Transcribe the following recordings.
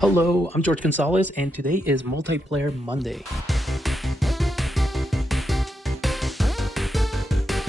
Hello, I'm George Gonzalez, and today is Multiplayer Monday.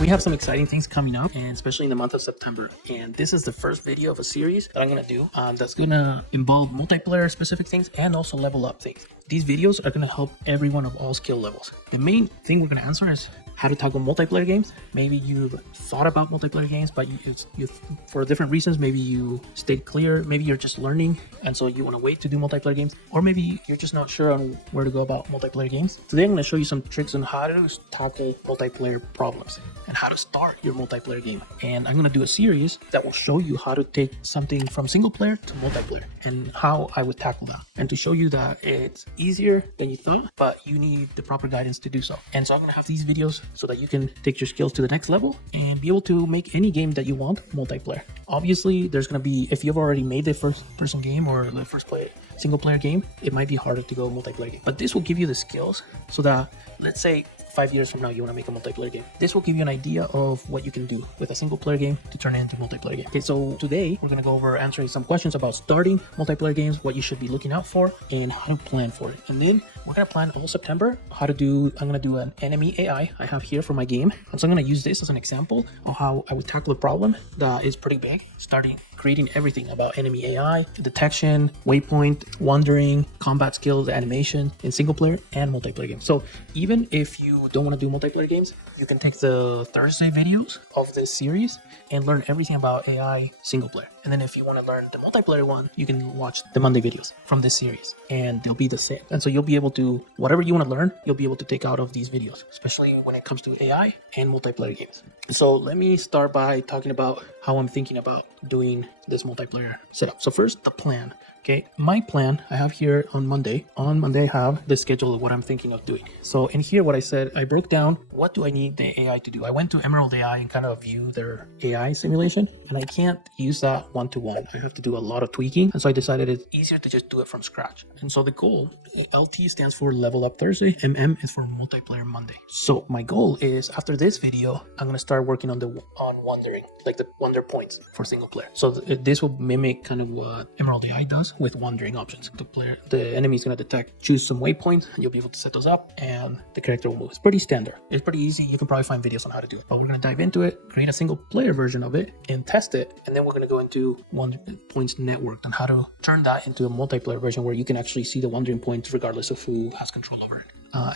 We have some exciting things coming up, and especially in the month of September. And this is the first video of a series that I'm going to do that's going to involve multiplayer specific things and also level up things. These videos are going to help everyone of all skill levels. The main thing we're going to answer is how to tackle multiplayer games. Maybe you've thought about multiplayer games, but you for different reasons, maybe you stayed clear, maybe you're just learning, and so you want to wait to do multiplayer games, or maybe you're just not sure on where to go about multiplayer games. Today I'm going to show you some tricks on how to tackle multiplayer problems and how to start your multiplayer game. And I'm going to do a series that will show you how to take something from single player to multiplayer and how I would tackle that, and to show you that it's easier than you thought, but you need the proper guidance to do so. And so I'm going to have these videos so that you can take your skills to the next level and be able to make any game that you want multiplayer. Obviously, there's going to be, if you've already made the first person game or the first single player game, it might be harder to go multiplayer game. But this will give you the skills so that, let's say 5 years from now, you want to make a multiplayer game. This will give you an idea of what you can do with a single player game to turn it into a multiplayer game. Okay, so today we're going to go over answering some questions about starting multiplayer games, what you should be looking out for, and how to plan for it. And then we're going to plan all September I'm going to do an enemy AI I have here for my game. And so I'm going to use this as an example of how I would tackle a problem that is pretty big, creating everything about enemy AI, detection, waypoint, wandering, combat skills, animation in single player and multiplayer games. So even if you don't want to do multiplayer games, you can take the Thursday videos of this series and learn everything about AI single player. And then if you want to learn the multiplayer one, you can watch the Monday videos from this series and they'll be the same. And so you'll be able to, whatever you want to learn, you'll be able to take out of these videos, especially when it comes to AI and multiplayer games. So let me start by talking about how I'm thinking about doing this multiplayer setup. So first, the plan. Okay, my plan I have here on Monday. On Monday, I have the schedule of what I'm thinking of doing. So in here, what I said, I broke down what do I need the AI to do. I went to Emerald AI and kind of view their AI simulation, and I can't use that one-to-one. I have to do a lot of tweaking, and so I decided it's easier to just do it from scratch. And so the goal, LT stands for Level Up Thursday, MM is for Multiplayer Monday. So my goal is after this video, I'm gonna start working on wandering, like the wonder points for single player. So this will mimic kind of what Emerald AI does with wandering options. The enemy is going to detect, choose some waypoints, and you'll be able to set those up, and the character will move. It's pretty standard. It's pretty easy. You can probably find videos on how to do it. But we're going to dive into it, create a single player version of it, and test it. And then we're going to go into Wonder Points Network and how to turn that into a multiplayer version where you can actually see the wandering points regardless of who has control over it.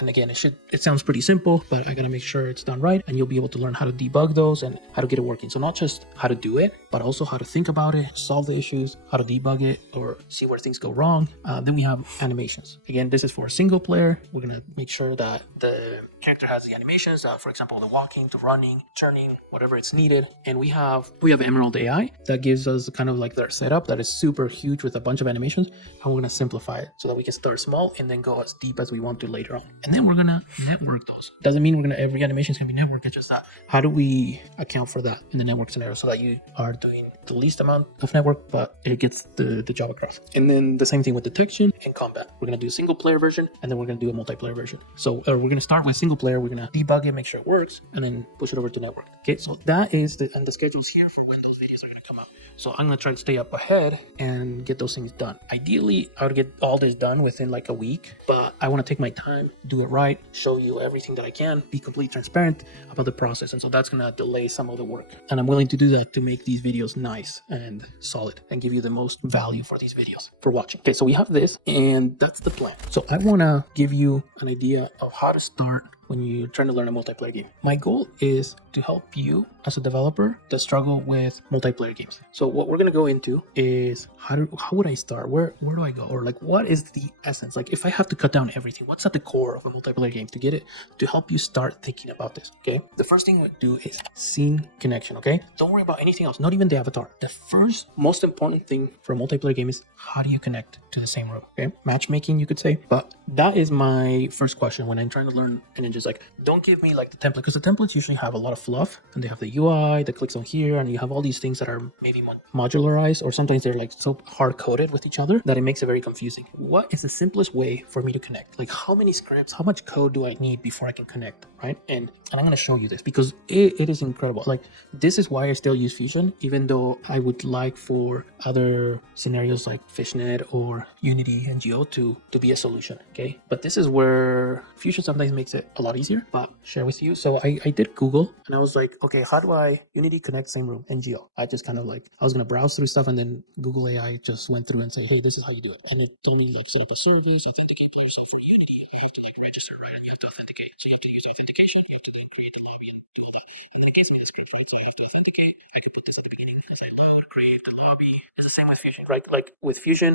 And again, it sounds pretty simple, but I gotta make sure it's done right, and you'll be able to learn how to debug those and how to get it working. So not just how to do it, but also how to think about it, solve the issues, how to debug it, or see where things go wrong. Then we have animations. Again, this is for a single player. We're gonna make sure that the character has the animations, for example, the walking to running, turning, whatever it's needed. And we have Emerald AI that gives us kind of like their setup that is super huge with a bunch of animations, and we're gonna simplify it so that we can start small and then go as deep as we want to later on. And then we're gonna network those. Doesn't mean every animation is gonna be networked. It's just that how do we account for that in the network scenario so that you are doing the least amount of network, but it gets the job across. And then the same thing with detection and combat. We're gonna do a single player version, and then we're gonna do a multiplayer version. So we're gonna start with single player. We're gonna debug it, make sure it works, and then push it over to network. Okay, so that is and the schedule's here for when those videos are gonna come out. So I'm gonna try to stay up ahead and get those things done. Ideally, I would get all this done within like a week, but I want to take my time, do it right, show you everything that I can, be completely transparent about the process. And so that's gonna delay some of the work. And I'm willing to do that to make these videos nice and solid and give you the most value for these videos for watching. Okay, so we have this, and that's the plan. So I wanna give you an idea of how to start when you're trying to learn a multiplayer game. My goal is to help you as a developer that struggle with multiplayer games. So what we're gonna go into is how would I start? Where do I go? Or like, what is the essence? Like, if I have to cut down everything, what's at the core of a multiplayer game to get it to help you start thinking about this? Okay, the first thing we do is scene connection. Okay, don't worry about anything else, not even the avatar. The first most important thing for a multiplayer game is how do you connect to the same room? Okay, matchmaking, you could say, but that is my first question when I'm trying to learn an changes. Like, don't give me like the template, because the templates usually have a lot of fluff, and they have the UI that clicks on here, and you have all these things that are maybe modularized, or sometimes they're like so hard coded with each other that it makes it very confusing. What is the simplest way for me to connect? Like, how many scripts, how much code do I need before I can connect, right? And I'm going to show you this because it is incredible. Like, this is why I still use Fusion, even though I would like for other scenarios like Fishnet or Unity NGO to be a solution. Okay, but this is where Fusion sometimes makes it a lot easier. But share with you. So I did Google, and I was like, okay, how do I Unity connect same room NGO? I just kind of like, I was gonna browse through stuff, and then Google AI just went through and say, hey, this is how you do it. And it told me like set up a service, authenticate by yourself for Unity. You have to like register, right? And you have to authenticate. So you have to use authentication. You have to then create the lobby and do all that. And then it gives me the script, right? So I have to authenticate. I can put this at the beginning as I load, create the lobby. It's the same with Fusion, right? Like with Fusion,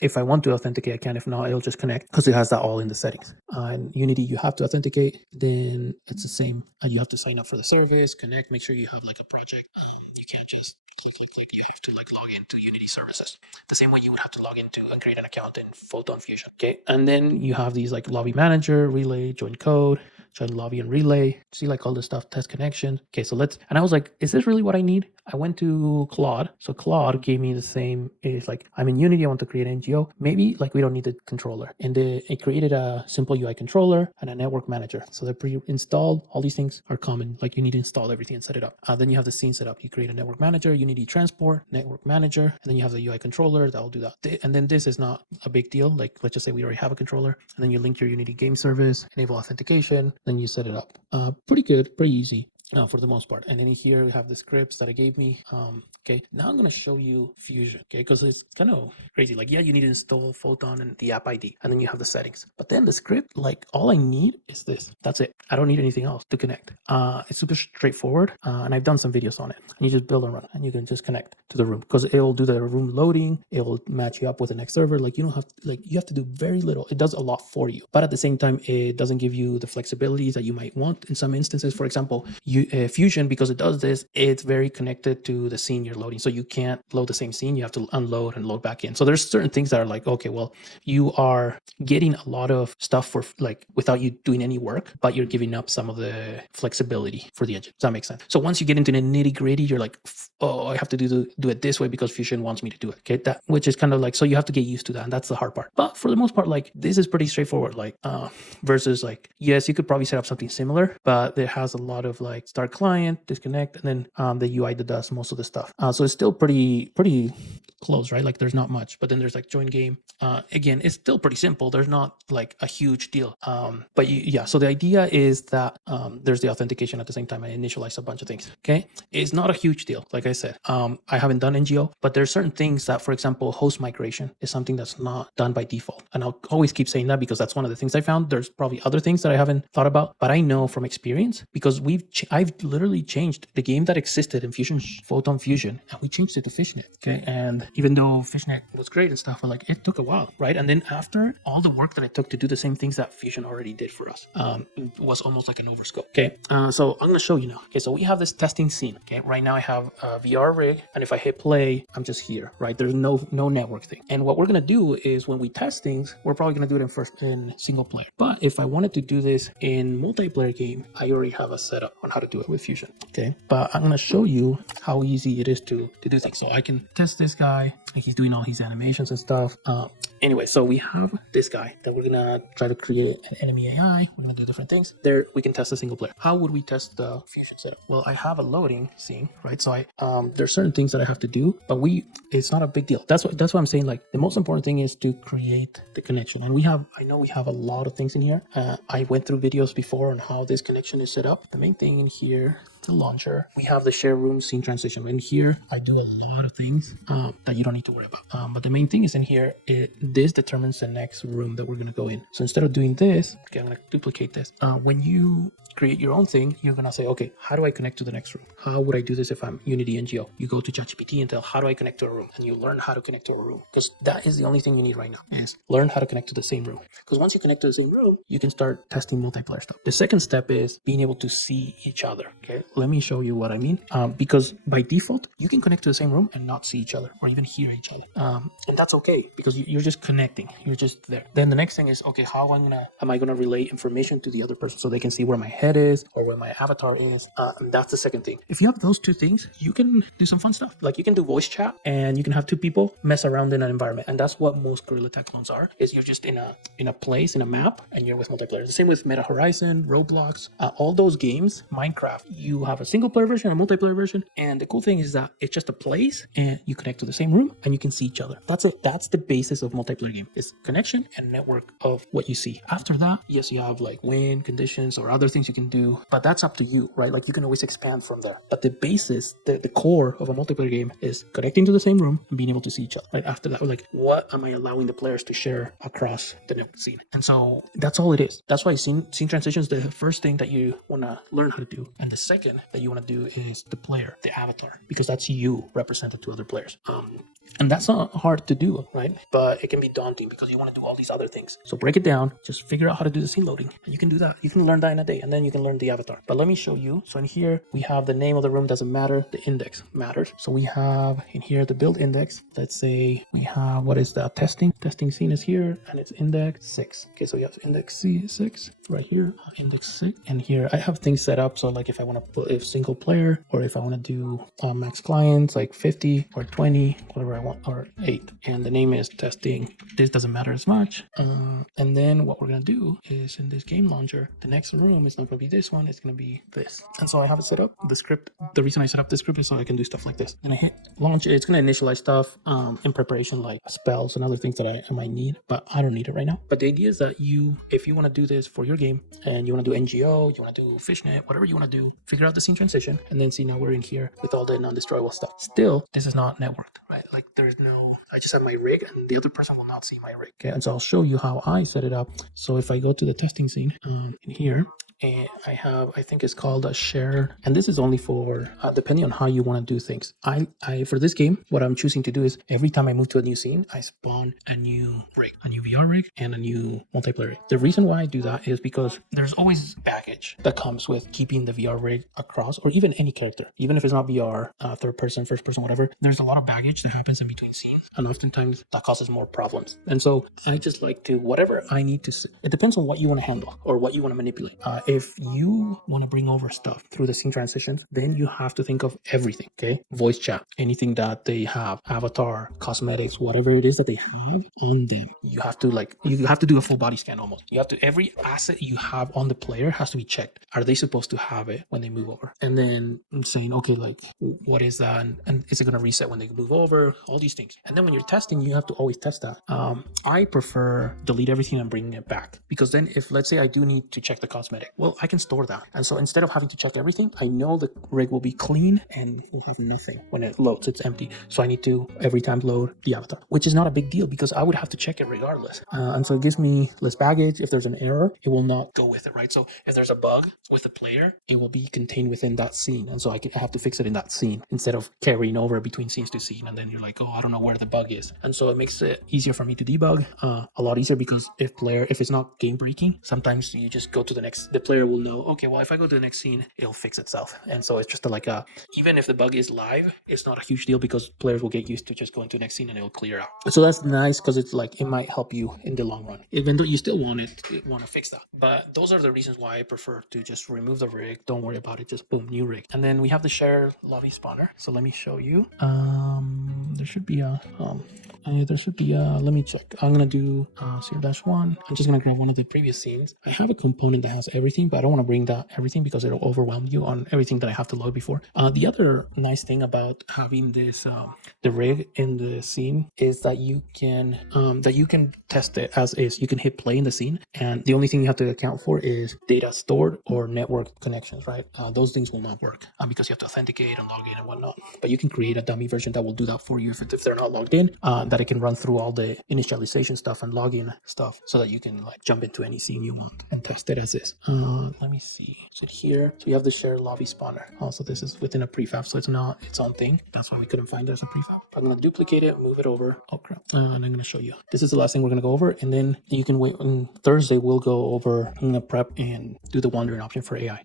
if I want to authenticate, I can. If not, it'll just connect because it has that all in the settings. In Unity, you have to authenticate. Then it's the same. You have to sign up for the service, connect, make sure you have like a project. You can't just click. You have to like log into Unity services the same way you would have to log into and create an account in Photon Fusion. Okay, and then you have these like lobby manager, relay, join code, join lobby and relay. See like all this stuff, test connection. Okay, so and I was like, is this really what I need? I went to Claude. So Claude gave me the same. It's like, I'm in Unity, I want to create NGO. Maybe like we don't need the controller. And it created a simple UI controller and a network manager. So they're pre-installed. All these things are common. Like you need to install everything and set it up. Then you have the scene set up. You create a network manager, Unity transport, network manager, and then you have the UI controller that will do that. And then this is not a big deal. Like let's just say we already have a controller, and then you link your Unity game service, enable authentication, then you set it up. Pretty good, pretty easy. For the most part. And then here we have the scripts that it gave me. Okay, now I'm going to show you Fusion, okay, because it's kind of crazy. Like, yeah, you need to install Photon and the app ID, and then you have the settings. But then the script, like, all I need is this. That's it. I don't need anything else to connect. It's super straightforward, and I've done some videos on it. And you just build and run, and you can just connect to the room because it will do the room loading. It will match you up with the next server. Like, you don't have to, like, you have to do very little. It does a lot for you, but at the same time, it doesn't give you the flexibilities that you might want in some instances. For example, Fusion, because it does this, it's very connected to the scene you're loading. So you can't load the same scene. You have to unload and load back in. So there's certain things that are like, okay, well, you are getting a lot of stuff for like without you doing any work, but you're giving up some of the flexibility for the engine. Does that make sense? So once you get into the nitty gritty, you're like, oh, I have to do it this way because Fusion wants me to do it. Okay, that which is kind of like, so you have to get used to that, and that's the hard part. But for the most part, like this is pretty straightforward. Like versus like, yes, you could probably set up something similar, but it has a lot of like start client, disconnect, and then the UI that does most of the stuff. So it's still pretty close, right? Like there's not much, but then there's like join game. Again, it's still pretty simple. There's not like a huge deal. But yeah, so the idea is that there's the authentication at the same time. I initialize a bunch of things. Okay, it's not a huge deal. Like I said, I haven't done NGO, but there's certain things that, for example, host migration is something that's not done by default. And I'll always keep saying that because that's one of the things I found. There's probably other things that I haven't thought about, but I know from experience because I've literally changed the game that existed in Fusion, Photon Fusion, and we changed it to Fishnet. Okay, and even though Fishnet was great and stuff, but like it took a while, right? And then after all the work that it took to do the same things that Fusion already did for us, it was almost like an overscope. Okay, so I'm gonna show you now. Okay, so we have this testing scene. Okay, right now I have a VR rig, and if I hit play, I'm just here, right? There's no network thing. And what we're gonna do is when we test things, we're probably gonna do it in single player. But if I wanted to do this in multiplayer game, I already have a setup on how to do it with Fusion. Okay, but I'm gonna show you how easy it is to do things. So I can test this guy, and he's doing all his animations and stuff. Anyway, so we have this guy that we're gonna try to create an enemy AI. We're gonna do different things. There, we can test the single player. How would we test the Fusion setup? Well, I have a loading scene, right? So there's certain things that I have to do, but it's not a big deal. That's what I'm saying. Like the most important thing is to create the connection. And I know we have a lot of things in here. I went through videos before on how this connection is set up. The main thing in here, the launcher, we have the share room scene transition. In here, I do a lot of things that you don't need to worry about. But the main thing is in here, this determines the next room that we're going to go in. So instead of doing this, okay, I'm going to duplicate this. When you create your own thing, you're going to say, okay, how do I connect to the next room? How would I do this if I'm Unity NGO? You go to ChatGPT and tell, how do I connect to a room? And you learn how to connect to a room, because that is the only thing you need right now, is learn how to connect to the same room. Because once you connect to the same room, you can start testing multiplayer stuff. The second step is being able to see each other. Okay, let me show you what I mean. Because by default, you can connect to the same room and not see each other or even hear each other. And that's okay because you're just connecting. You're just there. Then the next thing is, okay, how am I gonna relay information to the other person so they can see where my head is or where my avatar is? And that's the second thing. If you have those two things, you can do some fun stuff. Like you can do voice chat and you can have two people mess around in an environment. And that's what most Gorilla Tag clones are, is you're just in a place, in a map, and you're with multiplayer. The same with Meta Horizon, Roblox, all those games, Minecraft, you have a single player version, a multiplayer version. And the cool thing is that it's just a place and you connect to the same room and you can see each other. That's it. That's the basis of multiplayer game. It's connection and network of what you see. After that, yes, you have like win conditions or other things you can do, but that's up to you, right? Like you can always expand from there. But the basis, the core of a multiplayer game is connecting to the same room and being able to see each other. Right after that, like what am I allowing the players to share across the network scene? And so that's all it is. That's why scene transitions, the first thing that you want to learn how to do, and the second that you want to do is the player, the avatar, because that's you represented to other players. And that's not hard to do, right? But it can be daunting because you want to do all these other things. So break it down, just figure out how to do the scene loading, and you can do that. You can learn that in a day, and then you can learn the avatar. But let me show you. So in here, we have the name of the room doesn't matter, the index matters. So we have in here the build index. Let's say we have, what is that? Testing scene is here, and it's index 6. Okay, so you have index C6 right here, index 6. And here I have things set up. So like if I want to put a single player, or if I want to do max clients, like 50 or 20, whatever I want, or 8, and the name is testing. This doesn't matter as much. And then what we're gonna do is in this game launcher, the next room is not gonna be this one, it's gonna be this. And so I have it set up. The script, the reason I set up the script is so I can do stuff like this. And I hit launch, it's gonna initialize stuff in preparation, like spells and other things that I might need, but I don't need it right now. But the idea is that if you want to do this for your game and you want to do NGO, you want to do fishnet, whatever you want to do, figure out the scene transition, and then see now we're in here with all the non-destroyable stuff. Still, this is not networked, right? Like there's no, I just have my rig and the other person will not see my rig. Okay, and so I'll show you how I set it up. So if I go to the testing scene in here, and I have, I think it's called a share, and this is only for depending on how you want to do things. I for this game, what I'm choosing to do is every time I move to a new scene, I spawn a new rig, a new VR rig, and a new multiplayer rig. The reason why I do that is because there's always baggage that comes with keeping the VR rig across, or even any character, even if it's not VR, third person, first person, whatever. There's a lot of baggage that happens in between scenes, and oftentimes that causes more problems. And so I just like to, whatever I need to see, it depends on what you want to handle or what you want to manipulate. If you want to bring over stuff through the scene transitions, then you have to think of everything, okay? Voice chat, anything that they have, avatar, cosmetics, whatever it is that they have on them. You have to do a full body scan almost. You have to, every asset you have on the player has to be checked. Are they supposed to have it when they move over? And then I'm saying, okay, like, what is that? And is it going to reset when they move over? All these things. And then when you're testing, you have to always test that. I prefer delete everything and bring it back, because then if, let's say I do need to check the cosmetic, well, I can store that. And so instead of having to check everything, I know the rig will be clean and will have nothing when it loads. It's empty. So I need to every time load the avatar, which is not a big deal because I would have to check it regardless. And so it gives me less baggage. If there's an error, it will not go with it, right? So if there's a bug with the player, it will be contained within that scene. And so I have to fix it in that scene instead of carrying over between scenes to scene. And then you're like, oh, I don't know where the bug is. And so it makes it easier for me to debug, a lot easier, because if it's not game breaking, sometimes you just go to the next, the player will know, okay, well, if I go to the next scene, it'll fix itself. And so it's just even if the bug is live, it's not a huge deal because players will get used to just going to the next scene and it'll clear out. So that's nice because it's like, it might help you in the long run, even though you still want to fix that. But those are the reasons why I prefer to just remove the rig. Don't worry about it. Just boom, new rig. And then we have the share lobby spawner. So let me show you. There should be a, let me check. I'm going to do -1. I'm just going to grab one of the previous scenes. I have a component that has everything, but I don't want to bring that everything because it'll overwhelm you on everything that I have to load before. The other nice thing about having this, the rig in the scene, is that you can test it as is. You can hit play in the scene, and the only thing you have to account for is data stored or network connections, right? Those things will not work because you have to authenticate and log in and whatnot. But you can create a dummy version that will do that for you if they're not logged in, that it can run through all the initialization stuff and login stuff so that you can like jump into any scene you want and test it as is. Let me see. Is it here? So you have the share lobby spawner. Also, this is within a prefab, so it's not its own thing. That's why we couldn't find it as a prefab. I'm going to duplicate it, move it over. Oh crap. And I'm going to show you. This is the last thing we're going to go over, and then you can wait. On Thursday, we'll go over prep and do the wandering option for AI.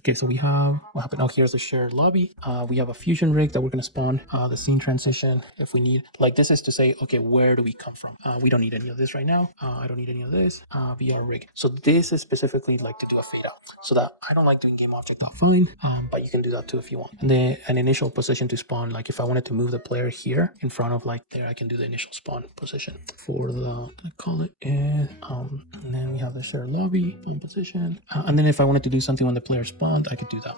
Okay, so we have what happened. Oh, here's the shared lobby. We have a fusion rig that we're going to spawn. The scene transition, if we need, like this is to say, okay, where do we come from? We don't need any of this right now. I don't need any of this. VR rig. So this is specifically like to do a fade out. So that I don't like doing game object.find, but you can do that too if you want. And then an initial position to spawn, like if I wanted to move the player here in front of like there, I can do the initial spawn position for the, I call it, and then we have the shared lobby spawn position. And then if I wanted to do something when the player spawned, I could do that,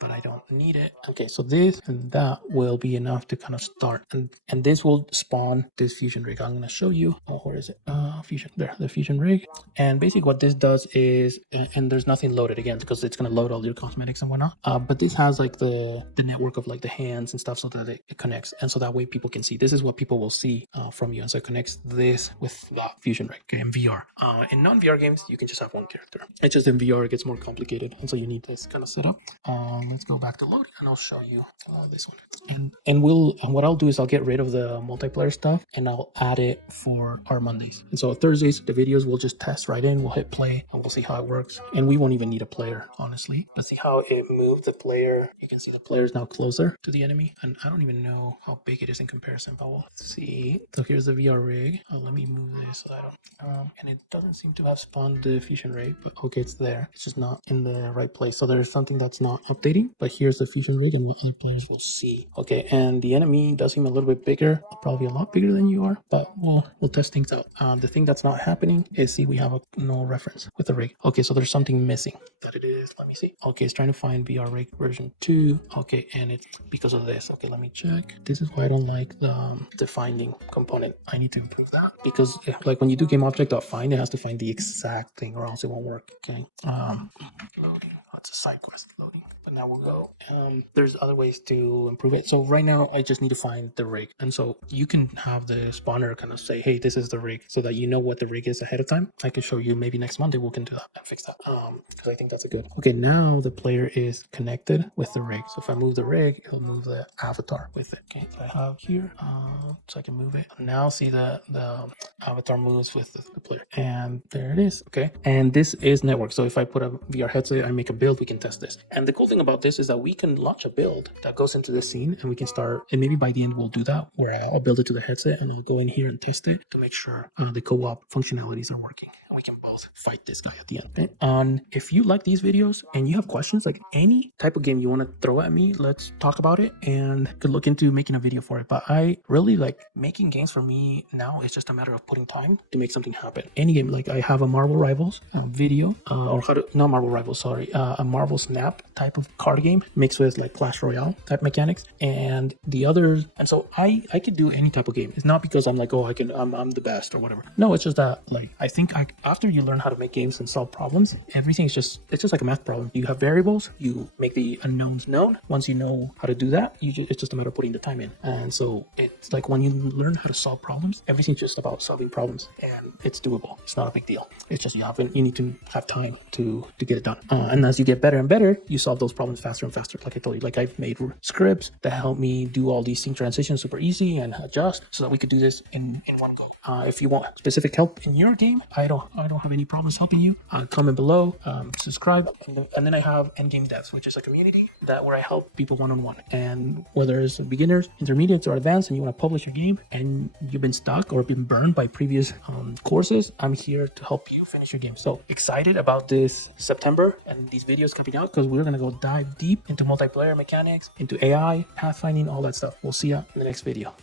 but I don't need it. Okay, so this and that will be enough to kind of start, and this will spawn this fusion rig. I'm going to show you. Oh, where is it? Fusion, there, the fusion rig. And basically what this does is, and there's nothing loaded again because it's going to load all your cosmetics and whatnot, but this has like the network of like the hands and stuff so that it connects, and so that way people can see. This is what people will see from you, and so it connects this with the fusion rig. Okay, in VR. In non-VR games, you can just have one character. It's just in VR it gets more complicated, and so you need this kind of setup. Let's go back to loading, and I'll show you this one. And what I'll do is I'll get rid of the multiplayer stuff, and I'll add it for our Mondays. And so Thursdays, the videos we'll just test right in. We'll hit play, and we'll see how it works. And we won't even need a player, honestly. Let's see how it moved the player. You can see the player is now closer to the enemy, and I don't even know how big it is in comparison, but we'll see. So here's the VR rig. Let me move this so I don't, and it doesn't seem to have spawned the fusion rig, but okay, it's there. It's just not in the right place. So there's something that's not updating, but here's the fusion rig and what other players will see. Okay, and the enemy does seem a little bit bigger, probably a lot bigger than you are, but we'll test things out. The thing that's not happening is, see, we have no reference with the rig. Okay, so there's something missing. That it is, let me see. Okay, it's trying to find VR rig version 2. Okay, and it's because of this. Okay, let me check. This is why I don't like the finding component. I need to improve that, because like when you do GameObject.find, it has to find the exact thing or else it won't work. Okay, loading. That's a side quest loading, but now we'll go. There's other ways to improve it. So right now I just need to find the rig, and so you can have the spawner kind of say, hey, this is the rig, so that you know what the rig is ahead of time. I can show you maybe next Monday we can do that and fix that, because I think that's a good. Okay, now the player is connected with the rig, so if I move the rig, it'll move the avatar with it. Okay, so I have here, so I can move it. Now see the avatar moves with the player, and there it is. Okay, and this is network, so if I put a VR headset, I make a build, we can test this. And the cool thing about this is that we can launch a build that goes into the scene, and we can start, and maybe by the end we'll do that, where I'll build it to the headset and I'll go in here and test it to make sure the co-op functionalities are working, and we can both fight this guy at the end. Okay? If you like these videos and you have questions, like any type of game you want to throw at me, let's talk about it, and could look into making a video for it. But I really like making games. For me now, it's just a matter of putting time to make something happen. Any game, like I have a Marvel Rivals video, or how to, not Marvel Rivals, sorry, a Marvel Snap type of card game mixed with like Clash Royale type mechanics, and the others. And so I could do any type of game. It's not because I'm like, oh, I'm the best or whatever. No, it's just that like I think after you learn how to make games and solve problems, everything is just, it's just like a math problem. You have variables, you make the unknowns known. Once you know how to do that, it's just a matter of putting the time in. And so it's like when you learn how to solve problems, everything's just about solving problems, and it's doable. It's not a big deal. It's just you need to have time to get it done. And as you get better and better, you solve those problems faster and faster. Like I told you, like I've made scripts that help me do all these scene transitions super easy and adjust so that we could do this in one go. If you want specific help in your game, I don't have any problems helping you. Comment below, subscribe, and then I have Endgame Devs, which is a community where I help people one-on-one. And whether it's beginners, intermediates, or advanced, and you want to publish your game and you've been stuck or been burned by previous courses, I'm here to help you finish your game. So excited about this September and these videos coming out, because we're going to go dive deep into multiplayer mechanics, into AI, pathfinding, all that stuff. We'll see you in the next video.